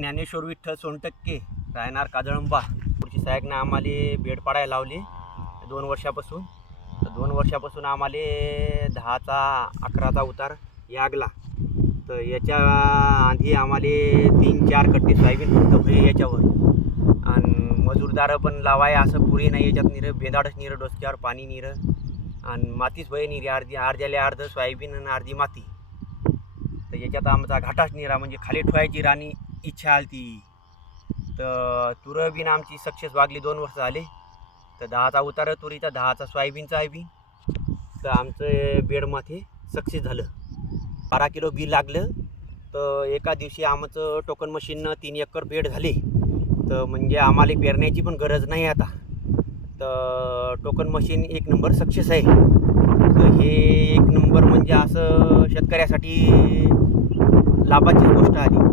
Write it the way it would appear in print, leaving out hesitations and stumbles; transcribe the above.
ज्ञानेश्वर विठ्ठल सोनटक्के राहणार काजळंबा पुढची साहेबनं आम्हाला बेड पाडायला लावली 2 वर्षापासून. तर 2 वर्षापासून आम्हाला 10चा 11चा उतार यागला. तर याच्या आधी आम्हाला 3-4 कट्टे सोयाबीन फक्त होई याच्यावर. आणि मजूरदार पण लावाय असं पुरी नाही याच्यात. निरं बेदाडच निरं डोसक्यावर पाणी निरं आणि मातीच भय निरी अर्ध्याला अर्ध सोयाबीन आणि अर्धी माती. तर याच्यात आमचा घाटाच निरा म्हणजे खाली ठेवायची राणी इच्छा आली ती. तर तुरं बिन आमची सक्सेस वागली 2 वर्ष झाले. तर 10चा उतार तुरीचा 10चा सोयाबीनचा आहे बी. तर आमचं बेडमध्ये सक्सेस झालं. 12 किलो बी लागलं. तर एका दिवशी आमचं टोकन मशीननं 3 एकर बेड झाले. तर म्हणजे आम्हाला पेरण्याची पण गरज नाही आता. तर टोकन मशीन 1 नंबर सक्सेस आहे. तर हे 1 नंबर म्हणजे असं शेतकऱ्यासाठी लाभाची गोष्ट आली.